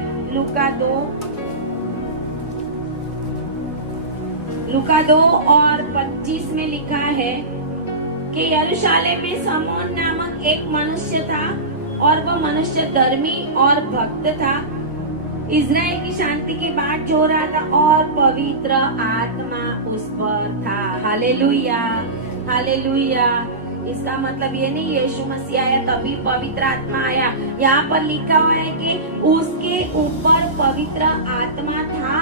लूका 2 और 25 में लिखा है कि यरूशलेम में समौन नामक एक मनुष्य था, और वह मनुष्य धर्मी और भक्त था, इज़राइल की शांति की बाट जो रहा था, और पवित्र आत्मा उस पर था। Hallelujah, hallelujah. इसका मतलब ये नहीं यीशु मसीह आया तभी पवित्र आत्मा आया। यहाँ पर लिखा हुआ है कि उसके ऊपर पवित्र आत्मा था।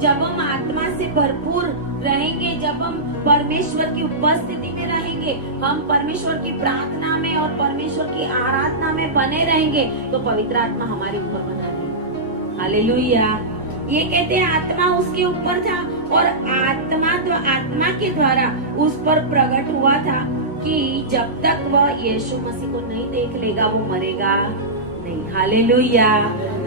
जब हम आत्मा से भरपूर रहेंगे, जब हम परमेश्वर की उपस्थिति में रहेंगे, हम परमेश्वर की प्रार्थना में और परमेश्वर की आराधना में बने रहेंगे, तो पवित्र आत्मा हमारे ऊपर बना रहेगा। हालेलुया। ये कहते हैं आत्मा उसके ऊपर था, और आत्मा के द्वारा उस पर प्रकट हुआ था कि जब तक वह यीशु मसीह को नहीं देख लेगा वो मरेगा नहीं। Hallelujah,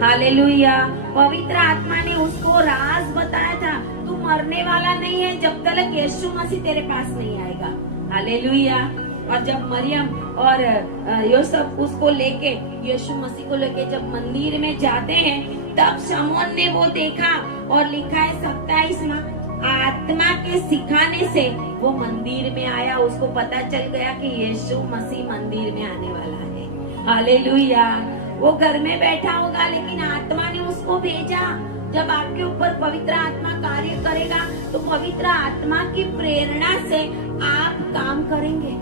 hallelujah. पवित्र आत्मा ने उसको राज बताया था, तू मरने वाला नहीं है जब तक यीशु मसीह तेरे पास नहीं आएगा। हालेलुया। और जब मरियम और यूसुफ उसको लेके, यीशु मसीह को लेके जब मंदिर में जाते हैं, तब शमौन ने वो देखा और लिखा है 27 में, आत्मा के सिखाने से वो मंदिर में आया। उसको पता चल गया कि यीशु मसीह मंदिर में आने वाला है। हालेलुया। वो घर में बैठा होगा लेकिन आत्मा ने उसको भेजा। जब आपके ऊपर पवित्र आत्मा कार्य करेगा तो पवित्र आत्मा की प्रेरणा से आप काम करेंगे।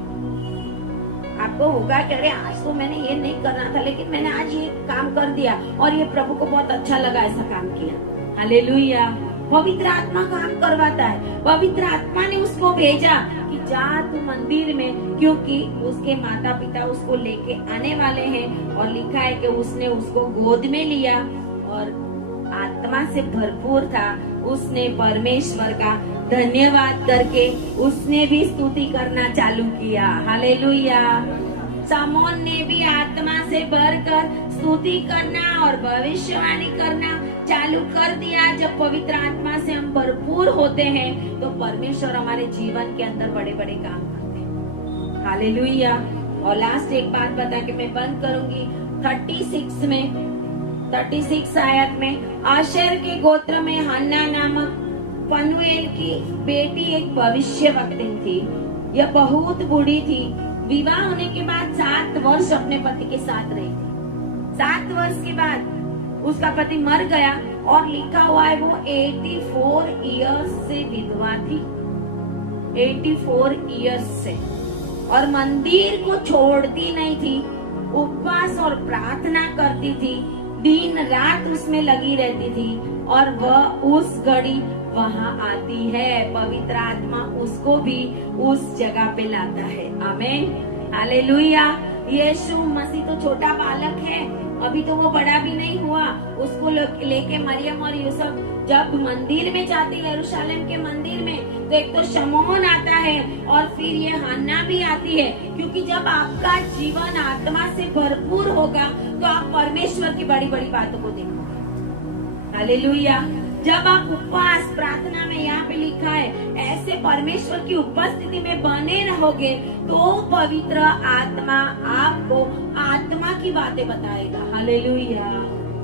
आपको होगा कि अरे आज तो मैंने ये नहीं करना था लेकिन मैंने आज ये काम कर दिया और ये प्रभु को बहुत अच्छा लगा, ऐसा काम किया। हालेलुया। पवित्र आत्मा काम करवाता है। पवित्र आत्मा ने उसको भेजा कि जा तू मंदिर में, क्योंकि उसके माता पिता उसको लेके आने वाले हैं। और लिखा है कि उसने उसको गोद में लिया और आत्मा से भरपूर था। उसने परमेश्वर का धन्यवाद करके उसने भी स्तुति करना चालू किया। हालेलुया। शमौन ने भी आत्मा से भरकर स्तुति करना और भविष्यवाणी करना चालू कर दिया। जब पवित्र आत्मा से हम भरपूर होते हैं तो परमेश्वर हमारे जीवन के अंदर बड़े बड़े काम करते हैं। हालेलुया। और लास्ट एक बात बता के मैं बंद करूंगी। 36 आयत में आशेर के गोत्र में हन्ना नामक पनुएल की बेटी एक भविष्यवक्तिन थी। यह बहुत बूढ़ी थी। विवाह होने के बाद 7 वर्ष अपने पति के साथ रही। 7 वर्ष के बाद उसका पति मर गया और लिखा हुआ है वो 84 इयर्स से विधवा थी। 84 इयर्स से, और मंदिर को छोड़ती नहीं थी। उपवास और प्रार्थना करती थी। दिन रात उसमें लगी रहती थी और वह उस घड़ी वहां आती है। पवित्र आत्मा उसको भी उस जगह पे लाता है। आमीन। हालेलुया। यीशु मसीह तो छोटा बालक है, अभी तो वो बड़ा भी नहीं हुआ। उसको लेके मरियम और यूसुफ जब मंदिर में जाते, यरूशलेम के मंदिर में, तो एक तो शमौन आता है और फिर ये हन्ना भी आती है। क्योंकि जब आपका जीवन आत्मा से भरपूर होगा तो आप परमेश्वर की बड़ी बड़ी बातों को देखोगे। हालेलुया। जब आप उपवास प्रार्थना में, यहाँ पे लिखा है, ऐसे परमेश्वर की उपस्थिति में बने रहोगे तो पवित्र आत्मा आपको आत्मा की बातें बताएगा। हालेलुया।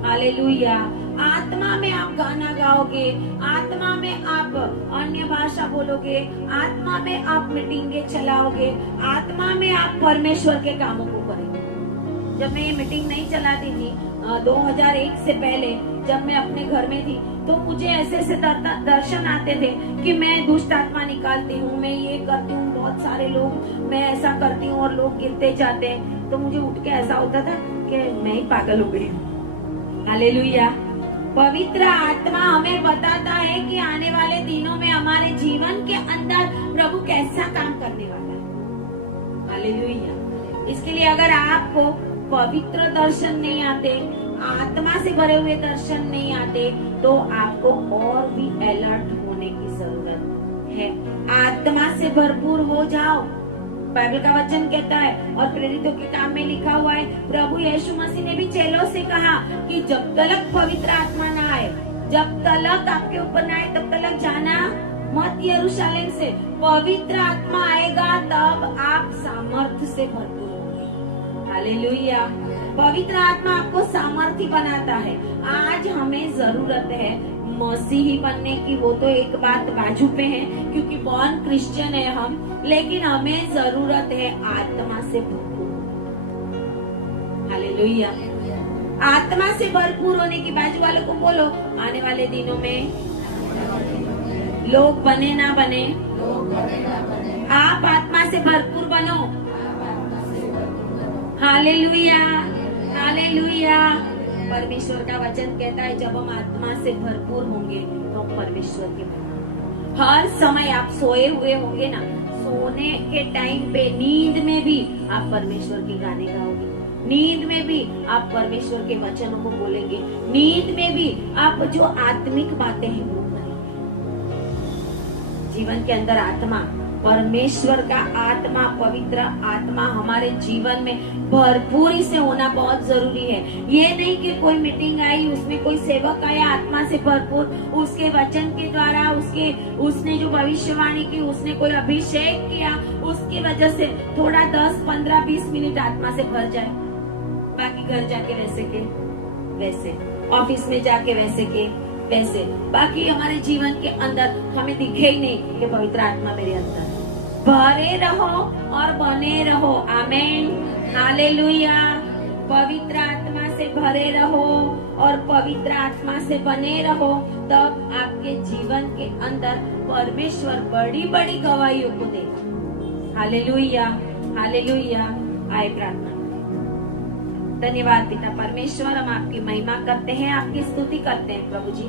हालेलुया। आत्मा में आप गाना गाओगे, आत्मा में आप अन्य भाषा बोलोगे, आत्मा में आप मीटिंगे चलाओगे, आत्मा में आप परमेश्वर के कामों को करेंगे। जब मैं ये मीटिंग नहीं चलाती थी 2001 से पहले, जब मैं अपने घर में थी, तो मुझे ऐसे ऐसे दर्शन आते थे कि मैं दुष्ट आत्मा निकालती हूँ, मैं ये करती हूँ, बहुत सारे लोग, मैं ऐसा करती हूँ और लोग गिरते जाते हैं। तो मुझे उठ के ऐसा होता था कि मैं ही पागल हो गई। हालेलुया। पवित्र आत्मा हमें बताता है कि आने वाले दिनों में हमारे जीवन के अंदर प्रभु कैसा काम करने वाला है। हालेलुया। इसके लिए अगर आपको पवित्र दर्शन नहीं आते, आत्मा से भरे हुए दर्शन नहीं आते, तो आपको और भी अलर्ट होने की जरूरत है। आत्मा से भरपूर हो जाओ। बाइबल का वचन कहता है और प्रेरितों के काम में लिखा हुआ है, प्रभु यीशु मसीह ने भी चेलों से कहा कि जब तक पवित्र आत्मा ना आए, जब तक आपके ऊपर ना आए, तब तक जाना मत यरूशलेम से। पवित्र आत्मा आएगा तब आप सामर्थ्य से भरपूर होंगे। हालेलुया। पवित्र आत्मा आपको सामर्थ्य बनाता है। आज हमें जरूरत है मसीही बनने की, वो तो एक बात बाजू पे है क्योंकि बॉर्न क्रिश्चियन है हम, लेकिन हमें जरूरत है आत्मा से भरपूर। हालेलुया। आत्मा से भरपूर होने की, बाजू वालों को बोलो, आने वाले दिनों में लोग बने ना बने, आप आत्मा से भरपूर बनो। हालेलुया। हालेलुया। परमेश्वर का वचन कहता है जब हम आत्मा से भरपूर होंगे तो हम परमेश्वर के बनेंगे। हर समय आप सोए हुए होंगे ना, सोने के टाइम पे, नींद में भी आप परमेश्वर के गाने गाओगे, नींद में भी आप परमेश्वर के वचनों को बोलेंगे, नींद में भी आप जो आत्मिक बातें हैं वो करेंगे। जीवन के अंदर आत्मा, परमेश्वर का आत्मा, पवित्र आत्मा हमारे जीवन में भरपूरी से होना बहुत जरूरी है। ये नहीं कि कोई मीटिंग आई, उसमें कोई सेवक आया आत्मा से भरपूर, उसके वचन के द्वारा, उसने जो भविष्यवाणी की, उसने कोई अभिषेक किया, उसकी वजह से थोड़ा 10, 15, 20 मिनट आत्मा से भर जाए, बाकी घर जाके वैसे के वैसे। ऑफिस में जाके वैसे के वैसे, बाकी हमारे जीवन के अंदर हमें दिखे ही नहीं कि पवित्र आत्मा मेरे अंदर है। भरे रहो और बने रहो। आमेन, हालेलुया। पवित्र आत्मा से भरे रहो और पवित्र आत्मा से बने रहो, तब आपके जीवन के अंदर परमेश्वर बड़ी बड़ी गवाहियों को देगा। Hallelujah, hallelujah. आए प्रार्थना। धन्यवाद पिता परमेश्वर, हम आपकी महिमा करते हैं, आपकी स्तुति करते हैं प्रभु जी।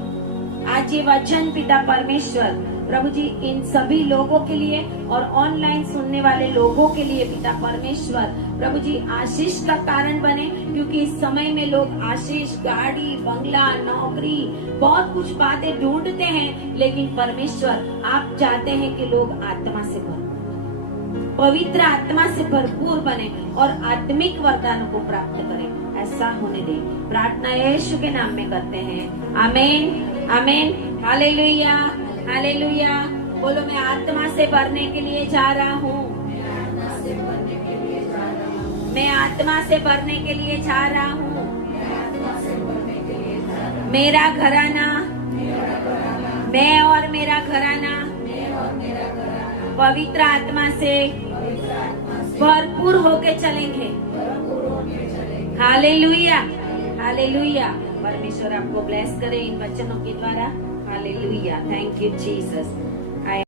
आज ये वचन पिता परमेश्वर प्रभु जी इन सभी लोगों के लिए और ऑनलाइन सुनने वाले लोगों के लिए पिता परमेश्वर प्रभु जी आशीष का कारण बने, क्योंकि इस समय में लोग आशीष, गाड़ी, बंगला, नौकरी, बहुत कुछ बातें ढूंढते हैं, लेकिन परमेश्वर आप चाहते हैं कि लोग आत्मा से भर, पवित्र आत्मा से भरपूर बने और आत्मिक वरदानों को प्राप्त करें। ऐसा होने दे, प्रार्थना यीशु के नाम में करते हैं। आमीन, आमीन, हालेलुया, हालेलुया। बोलो, मैं आत्मा से भरने के लिए जा रहा हूँ, मैं आत्मा से भरने के लिए जा रहा हूँ। मेरा घराना, मैं और मेरा घराना पवित्र आत्मा से भरपूर होके चलेंगे। Hallelujah, hallelujah. परमेश्वर आपको ब्लेस करे इन वचनों के द्वारा। Hallelujah, thank you Jesus.